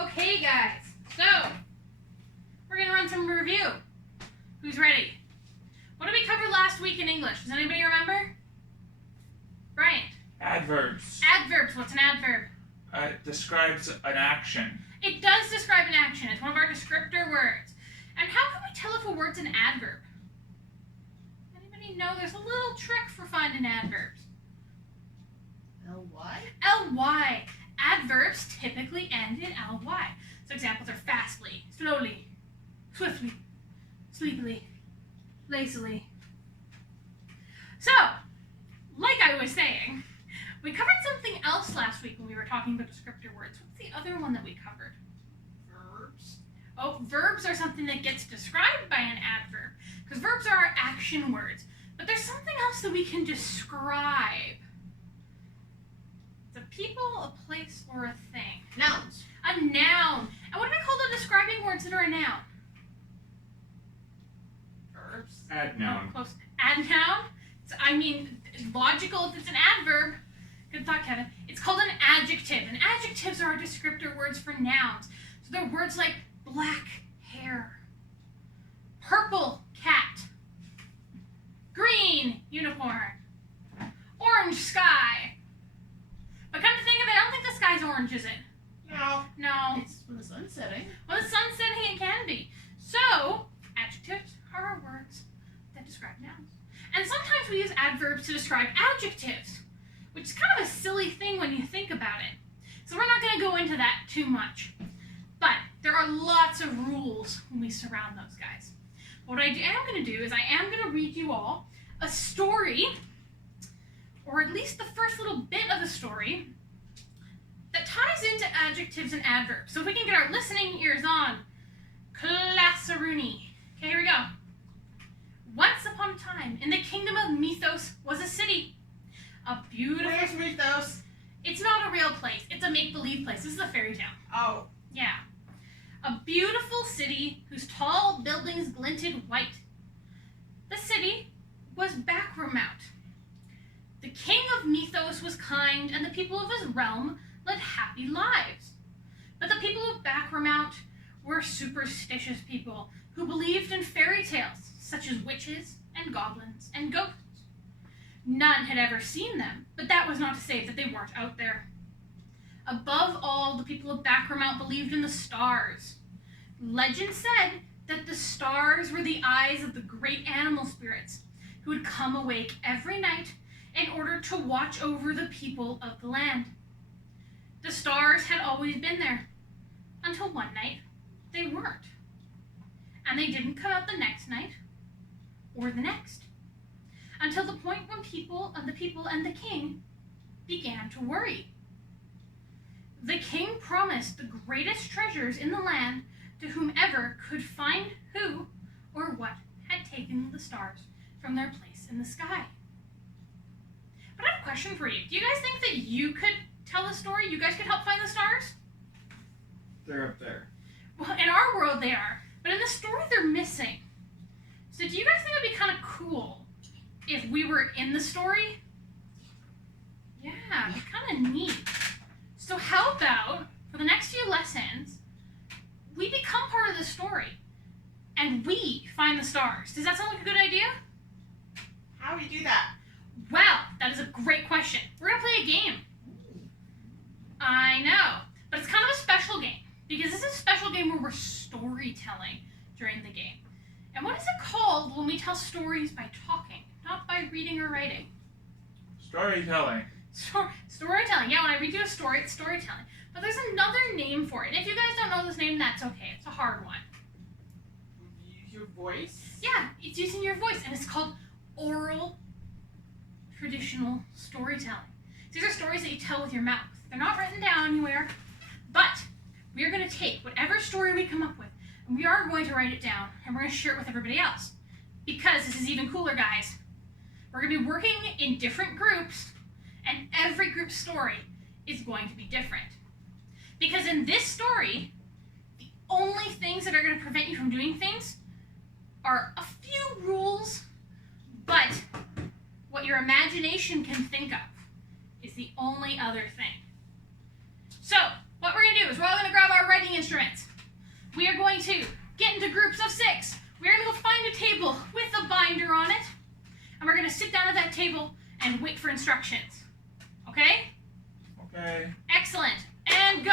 Okay, guys, so we're going to run some review. Who's ready? What did we cover last week in English? Does anybody remember? Brian? Adverbs. Adverbs. What's an adverb? It describes an action. It does describe an action. It's one of our descriptor words. And how can we tell if a word's an adverb? Anybody know? There's a little trick for finding adverbs. L-Y? L-Y. Adverbs typically end in L-Y. So examples are fastly, slowly, swiftly, sleepily, lazily. So, like I was saying, we covered something else last week when we were talking about descriptor words. What's the other one that we covered? Verbs. Oh, verbs are something that gets described by an adverb. Because verbs are our action words. But there's something else that we can describe. It's a people, a place, or a thing. Nouns. A noun. And what do we call the describing words that are a noun? Verbs. Adnoun. Close. Adnoun. I mean, logical if it's an adverb. Good thought, Kevin. It's called an adjective. And adjectives are our descriptor words for nouns. So they're words like black hair, purple cat, green unicorn, orange sky. But come to think of it, I don't think the sky's orange, is it? No. No. It's when the sun's setting. When the sun's setting, it can be. So, adjectives are our words that describe nouns. And sometimes we use adverbs to describe adjectives, which is kind of a silly thing when you think about it. So we're not going to go into that too much. But there are lots of rules when we surround those guys. What I am going to do is I am going to read you all a story, or at least the first little bit of the story, that ties into adjectives and adverbs. So if we can get our listening ears on. Classaroonie. Okay, here we go. Once upon a time, in the kingdom of Mythos was a city. A beautiful... Where's Mythos? It's not a real place. It's a make-believe place. This is a fairy tale. Oh. Yeah. A beautiful city whose tall buildings glinted white. The city was Backramount. The king of Mythos was kind, and the people of his realm led happy lives. But the people of Backramount were superstitious people who believed in fairy tales, such as witches and goblins and ghosts. None had ever seen them, but that was not to say that they weren't out there. Above all, the people of Backramount believed in the stars. Legend said that the stars were the eyes of the great animal spirits who would come awake every night in order to watch over the people of the land. The stars had always been there, until one night they weren't. And they didn't come out the next night, or the next, until the point when the people and the king began to worry. The king promised the greatest treasures in the land to whomever could find who or what had taken the stars from their place in the sky. But I have a question for you. Do you guys think that you could tell the story? You guys could help find the stars? They're up there. Well, in our world they are, but in the story they're missing. So do you guys think it'd be kind of cool if we were in the story? Yeah, it'd be kind of neat. So how about, for the next few lessons, we become part of the story, and we find the stars. Does that sound like a good idea? How do you do that? Well, that is a great question. We're going to play a game. I know, but it's kind of a special game, because this is a special game where we're storytelling during the game. And what is it called when we tell stories by talking, not by reading or writing? Storytelling. Storytelling. Yeah, when I read you a story, it's storytelling. But there's another name for it. And if you guys don't know this name, that's okay. It's a hard one. Use your voice? Yeah, it's using your voice, and it's called oral traditional storytelling. These are stories that you tell with your mouth. They're not written down anywhere, but we are going to take whatever story we come up with, and we are going to write it down, and we're going to share it with everybody else. Because this is even cooler, guys. We're going to be working in different groups, and every group's story is going to be different. Because in this story, the only things that are going to prevent you from doing things are a few rules, but what your imagination can think of is the only other thing. So, what we're going to do is we're all going to grab our writing instruments. We are going to get into groups of 6. We're going to go find a table with a binder on it, and we're going to sit down at that table and wait for instructions. Okay? Okay. Excellent. And go.